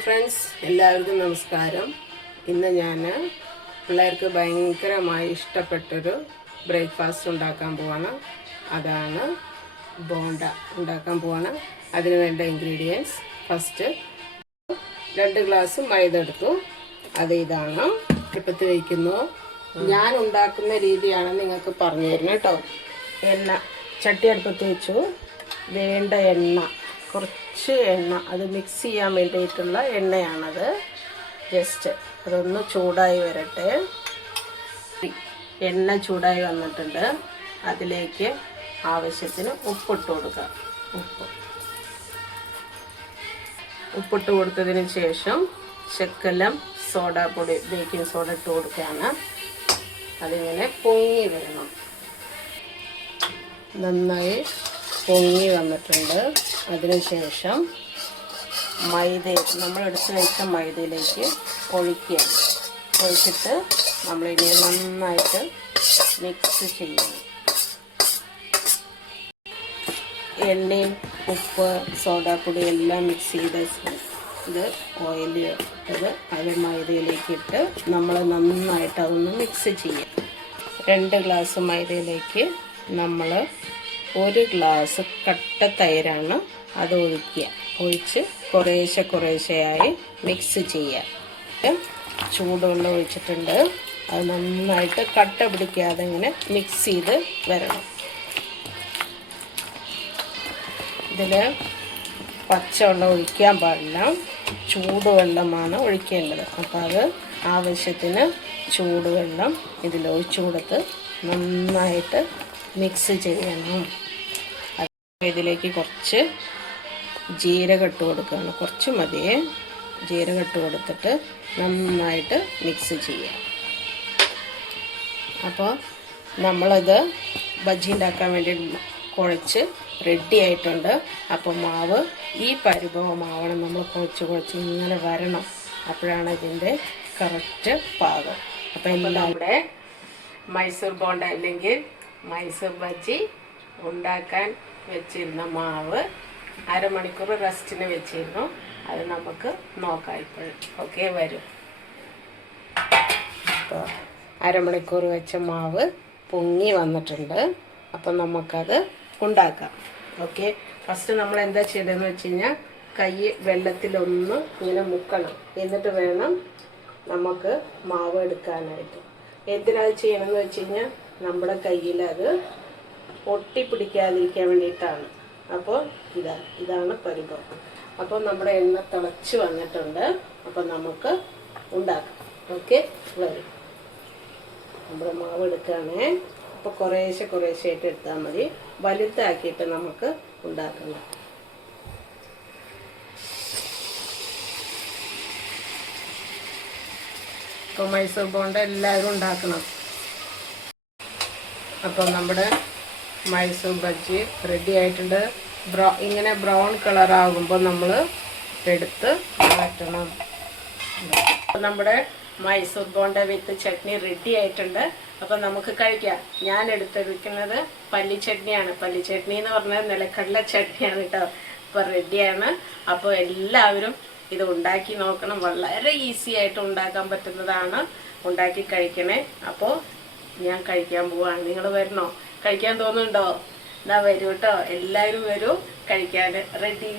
Friends, എല്ലാവർക്കും നമസ്കാരം. ഇന്ന് ഞാൻ പിള്ളേർക്ക് ഭയങ്കരമായി ഇഷ്ടപ്പെട്ടൊരു ബ്രേക്ക്ഫാസ്റ്റ് ഉണ്ടാക്കാൻ പോവാണ്. അതാണ് ബോണ്ട ഉണ്ടാക്കാൻ പോവാണ്. അതിന് വേണ്ട ഇൻഗ്രീഡിയൻസ്: ഫസ്റ്റ് 2 ഗ്ലാസ് മൈദ എടുത്തു. അത് ഇതാണ്. അടുപ്പത്ത് വയ്ക്കുന്നു. ഞാൻ ഉണ്ടാക്കുന്ന രീതിയാണ് നിങ്ങൾക്ക് പറഞ്ഞു തരുന്നത് കേട്ടോ. ചട്ടി അടുപ്പത്ത് വെച്ചു. വേണ്ട എണ്ണ, കുറച്ച് എണ്ണ, അത് മിക്സ് ചെയ്യാൻ വേണ്ടിയിട്ടുള്ള എണ്ണയാണത്. ജസ്റ്റ് അതൊന്ന് ചൂടായി വരട്ടെ. എണ്ണ ചൂടായി വന്നിട്ടുണ്ട്. അതിലേക്ക് ആവശ്യത്തിന് ഉപ്പിട്ട് കൊടുക്കുക. ഉപ്പിട്ട് കൊടുത്തതിന് ശേഷം ശകലം സോഡാപ്പൊടി, ബേക്കിംഗ് സോഡ ഇട്ട് കൊടുക്കുകയാണ്. അതിങ്ങനെ പൊങ്ങി വരണം. നന്നായി പൊങ്ങി വന്നിട്ടുണ്ട്. അതിനുശേഷം നമ്മൾ എടുത്ത് വെച്ച മൈദയിലേക്ക് ഒഴിച്ചിട്ട് നമ്മളിനി നന്നായിട്ട് മിക്സ് ചെയ്യണം. എണ്ണയും ഉപ്പ് സോഡാപ്പൊടി എല്ലാം മിക്സ് ചെയ്ത് ഇത് ഓയിൽ ഇട്ടത് അത് മൈദയിലേക്ക് ഇട്ട് നമ്മൾ നന്നായിട്ട് അതൊന്ന് മിക്സ് ചെയ്യാം. 2 ഗ്ലാസ് മൈദയിലേക്ക് നമ്മൾ 1 ഗ്ലാസ് കട്ട തൈരാണ് അത് ഒഴിച്ച് കുറേശ്ശെയായി മിക്സ് ചെയ്യുക. ചൂടുവെള്ളം ഒഴിച്ചിട്ടുണ്ട്. അത് നന്നായിട്ട് കട്ട പിടിക്കാതെ ഇങ്ങനെ മിക്സ് ചെയ്ത് വരണം. ഇതിൽ പച്ചവെള്ളം ഒഴിക്കാൻ പാടില്ല, ചൂടുവെള്ളമാണ് ഒഴിക്കേണ്ടത്. അപ്പോൾ അത് ആവശ്യത്തിന് ചൂടുവെള്ളം ഇതിലൊഴിച്ചു കൊടുത്ത് നന്നായിട്ട് മിക്സ് ചെയ്യണം. ഇതിലേക്ക് കുറച്ച് ജീരകം ഇട്ട് കൊടുക്കുകയാണ്. കുറച്ച് മതിയേ. ജീരകം ഇട്ട് കൊടുത്തിട്ട് നന്നായിട്ട് മിക്സ് ചെയ്യാം. അപ്പോൾ നമ്മളിത് ബജ്ജി ഉണ്ടാക്കാൻ വേണ്ടി കുഴച്ച് റെഡി ആയിട്ടുണ്ട്. അപ്പോൾ മാവ് ഈ പരിഭവമാവണം. നമ്മൾ കുഴച്ച് ഇങ്ങനെ വരണം. അപ്പോഴാണ് ഇതിൻ്റെ കറക്റ്റ് പാകം. അപ്പോൾ എല്ലാം ഇവിടെ മൈസൂർ ബോണ്ട അല്ലെങ്കിൽ മൈസൂർ ബജ്ജി ഉണ്ടാക്കാൻ വെച്ചിരുന്ന മാവ് അരമണിക്കൂർ റെസ്റ്റിന് വെച്ചിരുന്നു. അത് നമുക്ക് നോക്കാം ഇപ്പോൾ. ഓക്കെ, വരും. അപ്പോൾ അരമണിക്കൂർ വെച്ച മാവ് പൊങ്ങി വന്നിട്ടുണ്ട്. അപ്പം നമുക്കത് ഉണ്ടാക്കാം. ഓക്കെ, ഫസ്റ്റ് നമ്മൾ എന്താ ചെയ്തതെന്ന് വെച്ച് കഴിഞ്ഞാൽ കൈ വെള്ളത്തിലൊന്ന് ഇങ്ങനെ മുക്കണം. എന്നിട്ട് വേണം നമുക്ക് മാവ് എടുക്കാനായിട്ട്. എന്തിനത് ചെയ്യണമെന്ന് വെച്ച് കഴിഞ്ഞാൽ നമ്മുടെ കയ്യിൽ അത് ഒട്ടിപ്പിടിക്കാതിരിക്കാൻ വേണ്ടിയിട്ടാണ്. അപ്പോൾ ഇതാണ് പരിഭവം. അപ്പോൾ നമ്മുടെ എണ്ണ തിളച്ച് വന്നിട്ടുണ്ട്. അപ്പോൾ നമുക്ക് ഉണ്ടാക്കാം. ഓക്കെ, വരും. നമ്മുടെ മാവ് എടുക്കുകയാണേ. അപ്പോൾ കുറേശ്ശെയായിട്ട് എടുത്താൽ മതി. വലുതാക്കിയിട്ട് നമുക്ക് ഉണ്ടാക്കണം. ഇപ്പോൾ മൈസൂർ ബോണ്ട എല്ലാവരും ഉണ്ടാക്കണം. അപ്പോൾ നമ്മുടെ മൈസൂർ ബജ്ജി റെഡി ആയിട്ടുണ്ട്. ഇങ്ങനെ ബ്രൗൺ കളറാകുമ്പോൾ നമ്മൾ എടുത്ത് മാറ്റണം. നമ്മുടെ മൈസൂർ ബോണ്ട വിത്ത് ചട്നി റെഡി ആയിട്ടുണ്ട്. അപ്പോൾ നമുക്ക് കഴിക്കാം. ഞാൻ എടുത്തിരിക്കുന്നത് പല്ലി ചട്നിയാണ്. പല്ലി ചട്നി എന്ന് പറഞ്ഞാൽ നിലക്കടല ചട്നിയാണ് കേട്ടോ. ഇപ്പോൾ റെഡിയാണ്. അപ്പോൾ എല്ലാവരും ഇത് ഉണ്ടാക്കി നോക്കണം. വളരെ ഈസി ആയിട്ട് ഉണ്ടാക്കാൻ പറ്റുന്നതാണ്. ഉണ്ടാക്കി കഴിക്കണേ. അപ്പോൾ ഞാൻ കഴിക്കാൻ പോവാണ്. നിങ്ങൾ വരണോ? കഴിക്കാൻ തോന്നുന്നുണ്ടോ? എന്നാ വരൂ കേട്ടോ. എല്ലാവരും വരൂ കഴിക്കാൻ. റെഡി.